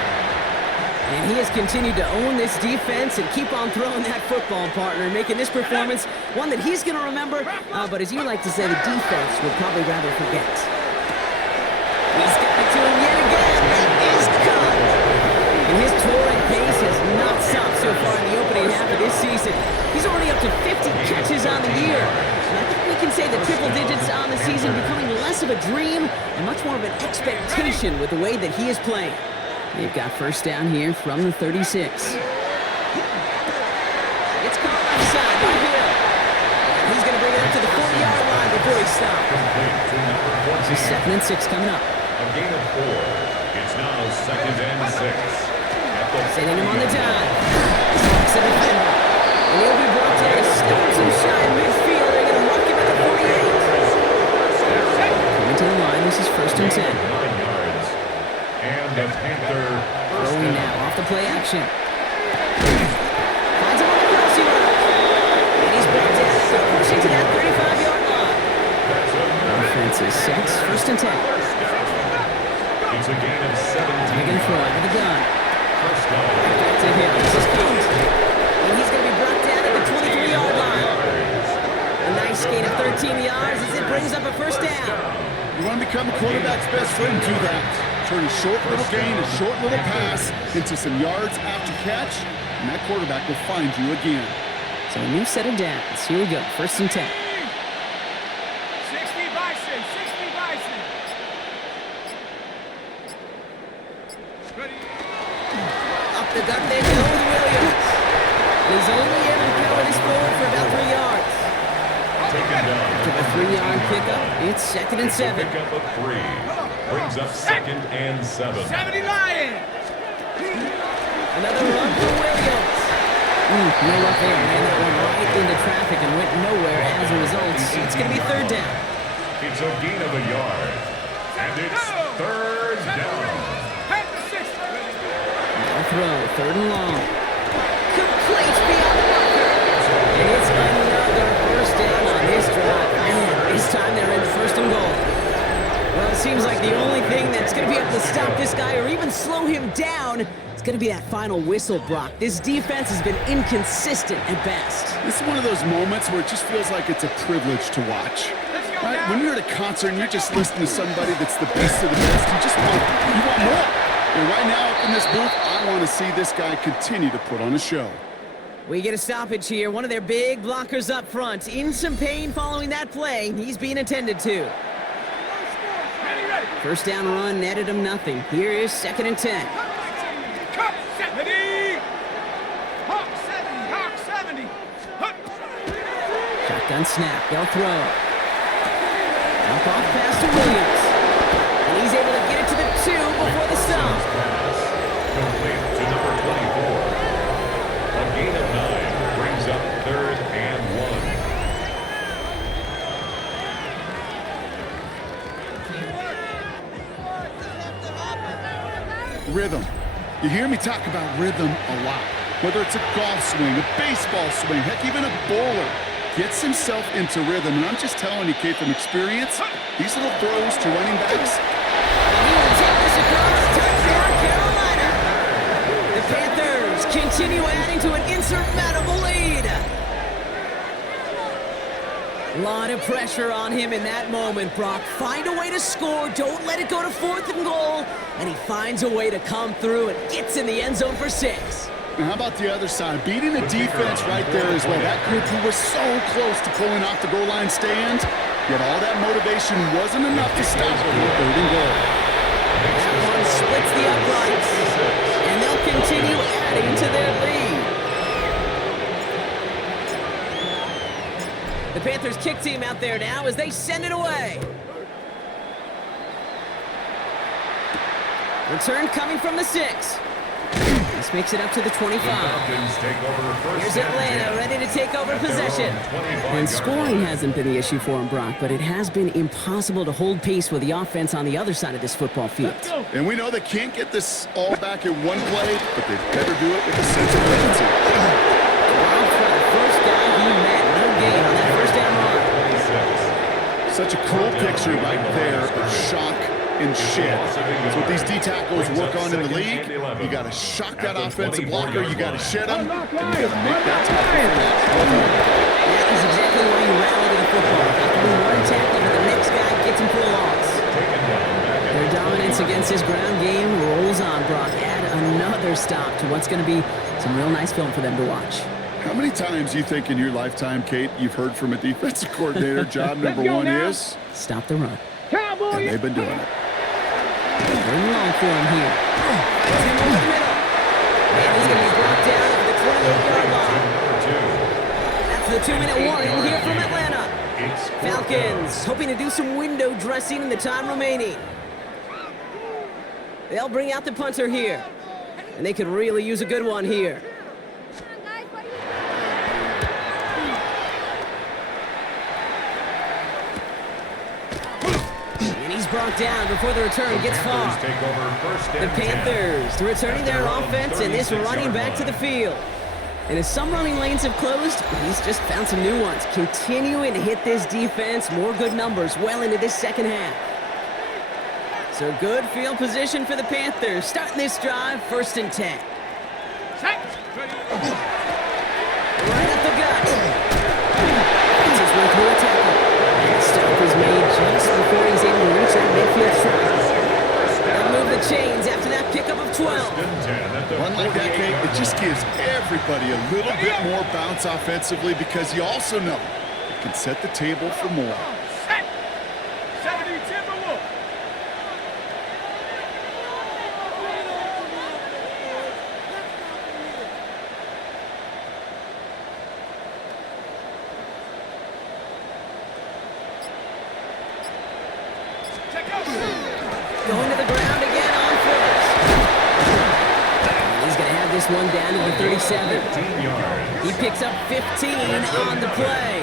And he has continued to own this defense and keep on throwing that football, partner, making this performance one that he's going to remember, but as you like to say, the defense would probably rather forget. He's got it to him yet again. It is good. And his torrid pace has not stopped so far in the opening half of this season. He's already up to 50 catches on the year. And I think we can say that triple digits on the season becoming less of a dream and much more of an expectation with the way that he is playing. They've got first down here from the 36. It's caught offside by Hill. And he's going to bring it up to the 40-yard line before he stops. This is 2nd and 6 coming up. A gain of 4. It's now 2nd and 6. Sending him on the dive. It's a defender. And he'll be brought down to stones and shine midfield. They're going to mark him at the 48. Coming to the line, this is 1st and 10. 9 yards. And the Panther Throwing now off the play action. Finds him on the crossing route. And he's brought down as they're pushing to that 35-yard line. Offense is set. 1st and 10. It's a gain of 17. They're going to throw out of the gun. First down. Back to him. This is Coates. And he's going to be brought down at the 23-yard line. A nice gain of 13 yards as it brings up a first down. You want to become a quarterback's best friend, do that. Turn a short little gain, a short little pass into some yards after catch, and that quarterback will find you again. So a new set of downs. Here we go. 1st and 10. 60 Bison, 60 Bison. Ready? Up the gut they go with Williams. And he's only able to cover this forward for about 3 yards. Taken down. To the 3-yard pickup, it's 2nd and 7. Pickup of 3. Brings up 2nd and 7. 70 Lions. Another run for Williams. No luck there. Ran that one right into traffic and went nowhere as a result. It's going to be 3rd down. It's a gain of a yard. And it's 3rd down. Panther 6. Now throw, 3rd and long. Complete beyond the marker. And it's another first down on this drive. Man, this time they're in 1st and goal. Well, it seems like the only thing that's going to be able to stop this guy or even slow him down is going to be that final whistle, Brock. This defense has been inconsistent at best. This is one of those moments where it just feels like it's a privilege to watch. Right? When you're at a concert and you're just listening to somebody that's the best of the best, you want more. And right now, up in this booth, I want to see this guy continue to put on a show. We get a stoppage here. One of their big blockers up front. In some pain following that play. He's being attended to. First down run netted him nothing. Here is 2nd and 10. Cup 70. Hawk 70. Hawk 70. Shotgun snap. They'll throw. Dump off pass to Williams. And he's able to get it to the 2 before the stop. Complete to number 24. A gain of 9 brings up 3rd and 1. Rhythm. You hear me talk about rhythm a lot. Whether it's a golf swing, a baseball swing, heck, even a bowler gets himself into rhythm. And I'm just telling you, kid, from experience, these little throws to running backs. And he will take this across. Touchdown, Carolina. The Panthers continue adding to an insurmountable lead. A lot of pressure on him in that moment, Brock. Find a way to score. Don't let it go to 4th and goal. And he finds a way to come through and gets in the end zone for 6. And how about the other side? Beating the defense right there as well. That group who was so close to pulling off the goal line stand, yet all that motivation wasn't enough to stop it with 3rd and goal. That one splits the uprights. And they'll continue adding to their lead. The Panthers kick team out there now as they send it away. Return coming from the 6. This pass makes it up to the 25. Falcons take over first Here's and Atlanta 10. ready to take over At their possession. own 25-yard And scoring line. hasn't been the issue for him, Brock, but it has been impossible to hold pace with the offense on the other side of this football field. And we know they can't get this all back in one play, but they better do it with a sense of urgency. Brock for the first guy he met. No gain on that first down run. 26. Such a cool picture right there of shock and shed. That's what these D tackles work on in the league. You got to shock that offensive blocker. You got to shed him. And you got to make that tackle. That is exactly why you rally to the football. After one tackle, but the next guy gets him for a loss. Their dominance against his ground game rolls on, Brock. Add another stop to what's going to be some real nice film for them to watch. How many times do you think in your lifetime, Kate, you've heard from a defensive coordinator, job number one is? Stop the run. And they've been doing it. Very long for him here. Finds him over the middle. And he's going to be brought down at the 28-yard line. That's the 2-minute warning here from Atlanta. Falcons hoping to do some window dressing in the time remaining. They'll bring out the punter here. And they could really use a good one here. And he's brought down before the return gets far. Take over first The and 10. Panthers returning their offense and this running back to the field. And as some running lanes have closed, he's just found some new ones. Continuing to hit this defense, more good numbers well into this second half. So good field position for the Panthers. Starting this drive, 1st and 10. Right up the gut. It's his way through a tackle. And the stop is made just before he's able to reach that midfield strike. They'll move the chains after that pickup of 12. Run like that, Kate, it just gives everybody a little bit more bounce offensively because you also know it can set the table for more. 70 Timberwolves. Going to the ground again on 1st. He's going to have this one down to the 37. 15 yards. He picks up 15 on the play.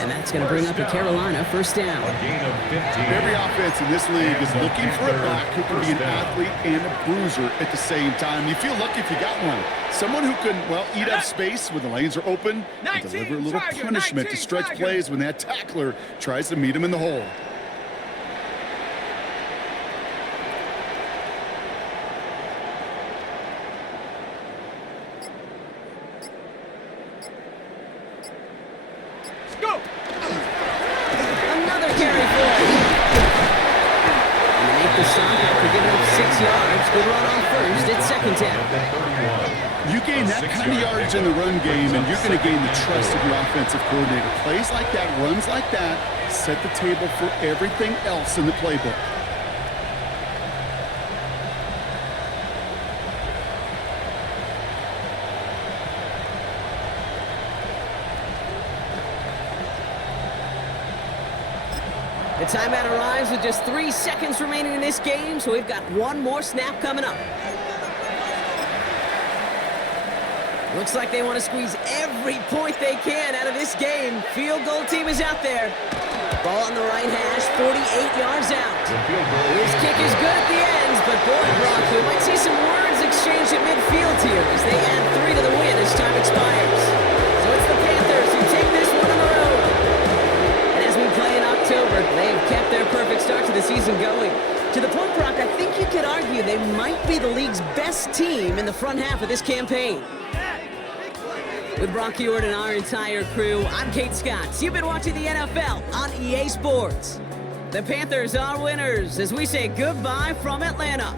And that's going to bring up a Carolina 1st down. A gain of 15. Every offense in this league is looking for a back who can be an athlete and a bruiser at the same time. You feel lucky if you got one. Someone who can, well, eat up space when the lanes are open and deliver a little punishment to stretch plays when that tackler tries to meet him in the hole. Another carry forward. And they make the stop after giving up 6 yards. Good run on 1st. It's 2nd down. You gain that kind of yardage in the run game, and you're going to gain the trust of your offensive coordinator. Plays like that, runs like that, set the table for everything else in the playbook. The timeout arrives with just 3 seconds remaining in this game, so we've got one more snap coming up. Looks like they want to squeeze every point they can out of this game. Field goal team is out there. Ball on the right hash, 48 yards out. His kick is good at the ends, but boy, Brock, we might see some words exchanged at midfield here as they add 3 to the win as time expires. So it's the Panthers who take this one on the road. And as we play in October, they've kept their perfect start to the season going. To the point, Brock, I think you could argue they might be the league's best team in the front half of this campaign. With Brock Ewart and our entire crew, I'm Kate Scott. You've been watching the NFL on EA Sports. The Panthers are winners as we say goodbye from Atlanta.